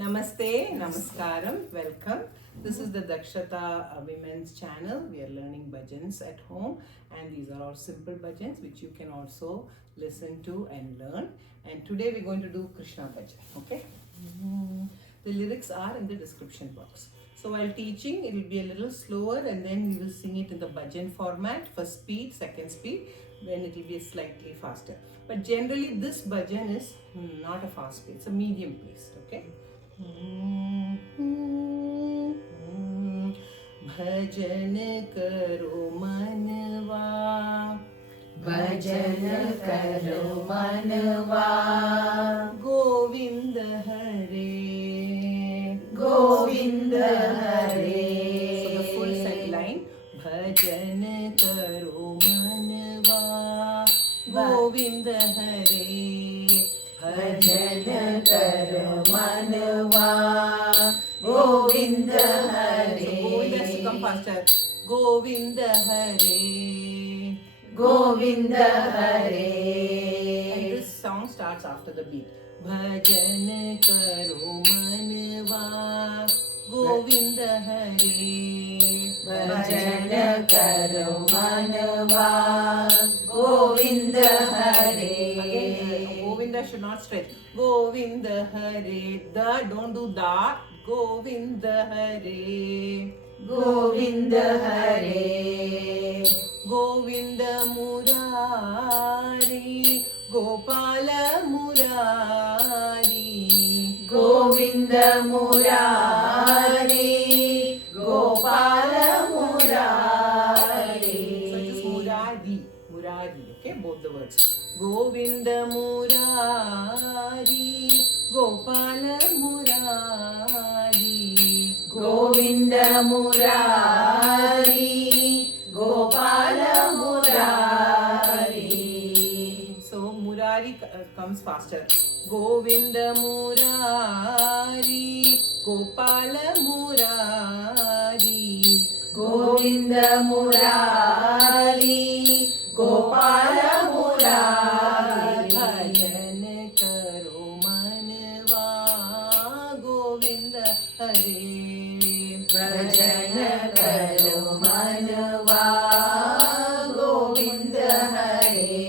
Namaste, Namaskaram, welcome. This is the Dakshata Women's channel. We are learning bhajans at home, and these are all simple bhajans which you can also listen to and learn. And today we're going to do Krishna bhajan, okay? The lyrics are in the description box. So while teaching, it will be a little slower and then we will sing it in the bhajan format, first speed, second speed, then it will be slightly faster. But generally this bhajan is not a fast pace, it's a medium pace, okay? भजन करो मनवा भजन करो मनवा गोविंद हरे गोविंद हरे. So the full set line. भजन करो मनवा गोविंद हरे भजन करो मनवा गोविंद हरे. Govind has to come faster. Govind Hare Govind Hare. And this song starts after the beat. भजन करो मनवा गोविंद हरे भजन करो मनवा गोविंद हरे. Again, Govinda should not stretch. Govinda Hare. The, don't do da. Govinda Hare. Govind Hare. Govind Murari Gopal Murari Govind Murari Gopal Murari. So it is Murari. Murari. Okay, both the words. Govinda Murari Gopal Murari Govind Murari Gopal Murari. So Murari comes faster. Govinda Murari Gopal Murari Govind Murari Gopal Murari. भजन करो मनवा गोविंद हरे भजन करो मनवा गोविंद हरे.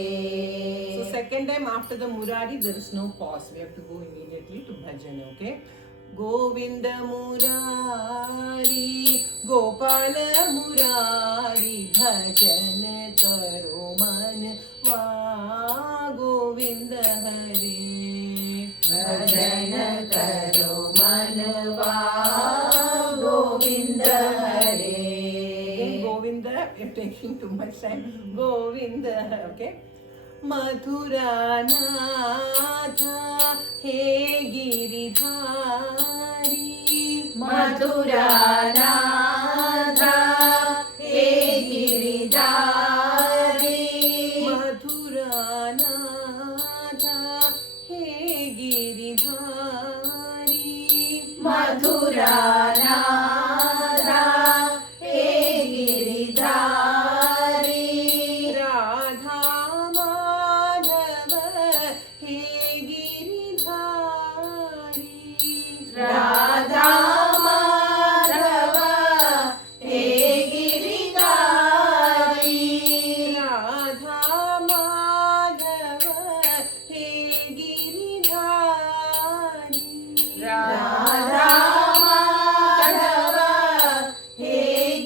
So second time after the Murari there is no pause. We have to go immediately to bhajan, okay? Govinda Murari Gopal Murari bhajan karo manva Govinda Hare भजन करो मनवा गोविंद हरे. Again, Govinda, you're taking too much time. Govinda, okay? Mathura Natha He Giridhari Mathura Nath hey Giridhari. Mathura Natha He Giridhari Mathura Nath hey Giridhari. Radha Madhava He Giridhari Radha Madhav hey Giridhari. Radha Madhava He Giridhari Radha Madhav hey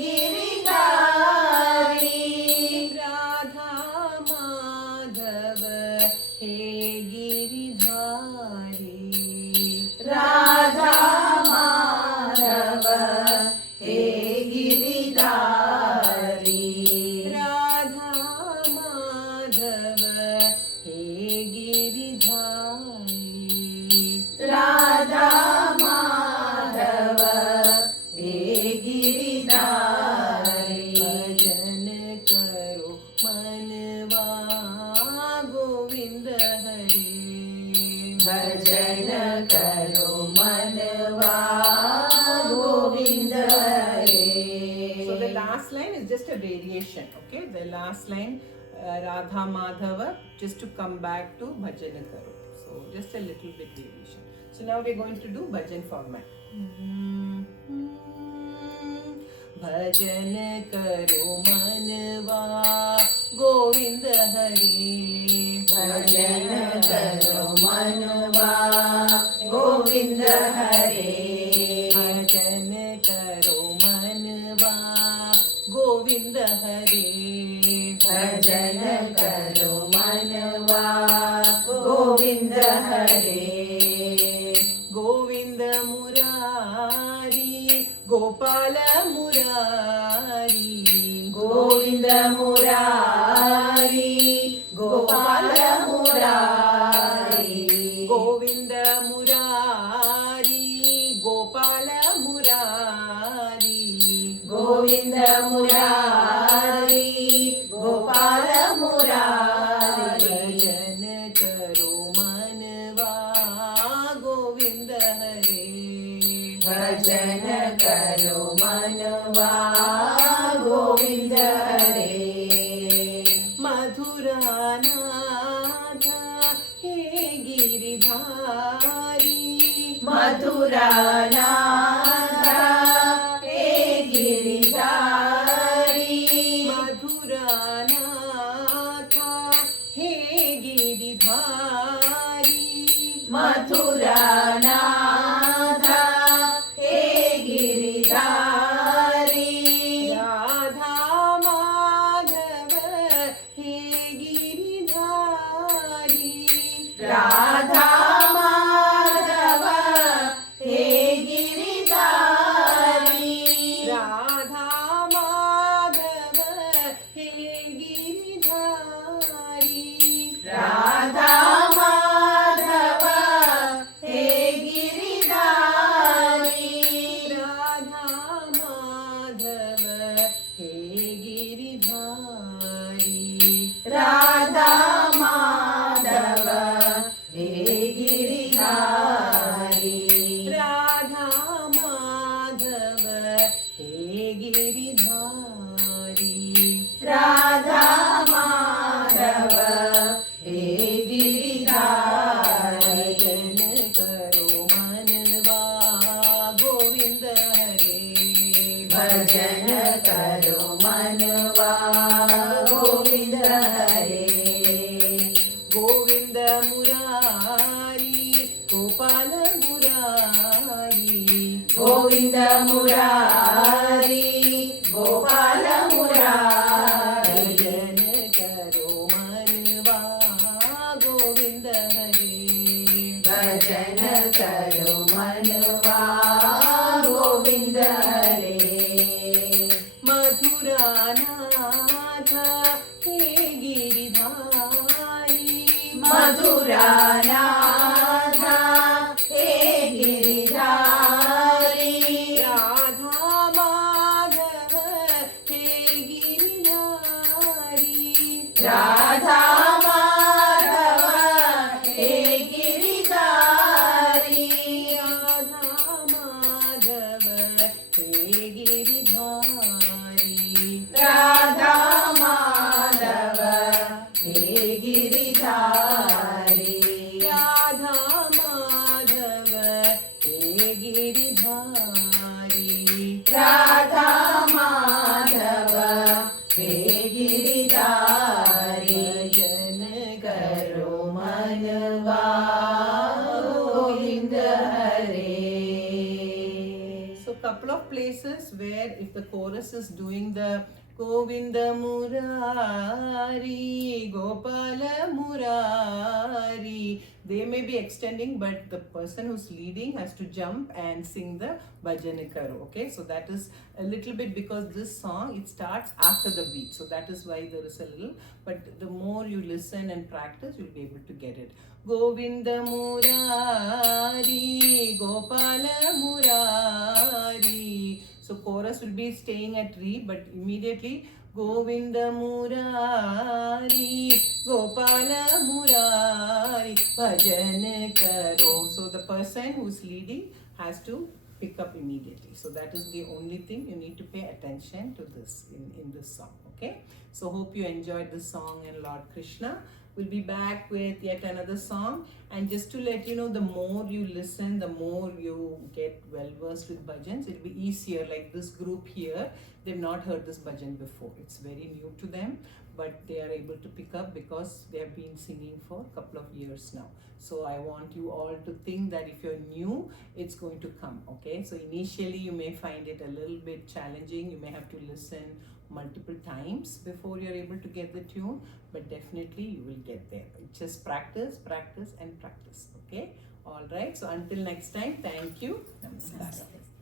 Giridhari. Radha Madhava He Giridhari Radha Madhav hey Giridhari. Radha Madhava He Giridhari Radha Madhav हे गिरिधारी. भजन करो मनवा गोविंद हरे भजन करो मनवा गोविंद हरे. So the last line is just a variation, okay? The last line, Radha Madhava, just to come back to Bhajan Karo. So just a little bit variation. So now we're going to do bhajan format. भजन करो मनवा गोविंद हरे भजन करो मनवा गोविंद हरे भजन करो मनवा गोविंद हरे भजन करो मनवा गोविंद हरे गोविंद मुरारी गोपाल मुरारी गोविंद मुरारी गोपाल मुरारी गोविंद मुरारी गोपाल मुरारी गोविंद मुरारी गोपाल मुरारी भजन करो मनवा गोविंद हरे भजन करो मनवा गोविंद हरे मधुरानाथ हे गिरिधारी मधुरानाथ हे गिरिधारी मधुरानाथ हे गिरिधारी मथुरानाथ हे गिरिधारी राधा माधव हे गिरिधारी राधा माधव हे गिरिधारी राधा माधव हे गिरिधारी राधा माधव हे गिरिधारी राधा माधव हे गिरिधारी राधा माधव हे गिरिधारी राधा माधव हे गिरिधारी राधा माधव हे गिरिधारी भजन करो मनवा गोविंद हरे भजन करो मनवा गोविंद हरे गोविंद मुरारी गोपाल मुरारी गोविंद मुरारी गोपाल मुरारी भजन करो मनवा गोविंद हरे भजन करो मनवा गोविंद हरे मधुरानाथ हे गिरिधारी मधुरानाथ हे गिरिधारी राधा माधव हे गिरिधारी राधा माधव हे गिरिधारी राधा माधव हे गिरिधारी राधा माधव हे गिरिधारी राधा माधव हे गिरिधारी राधा माधव हे गिरिधारी भजन करो मनवा गोविंद हरे So couple of places where if the chorus is doing the Govinda Murari, Gopala Murari, they may be extending, but the person who's leading has to jump and sing the Bhajana Karo. Okay, so that is a little bit because this song it starts after the beat, so that is why there is a little. But the more you listen and practice, you'll be able to get it. Govinda Murari, Gopala Murari. So chorus will be staying at re, but immediately Govinda Murari, Gopala Murari, Bhajan Karo. So the person who's leading has to pick up immediately. So that is the only thing you need to pay attention to this in this song. Okay. So hope you enjoyed this song and Lord Krishna. We'll be back with yet another song. And just to let you know, the more you listen, the more you get well versed with bhajans. It'll be easier. Like this group here, they've not heard this bhajan before. It's very new to them, but they are able to pick up because they have been singing for a couple of years now. So I want you all to think that if you're new, it's going to come. Okay, so initially you may find it a little bit challenging. You may have to listen multiple times before you're able to get the tune, but definitely you will get there. Just practice, practice and practice. Okay, all right, so until next time, thank you. Namaskar. Namaste.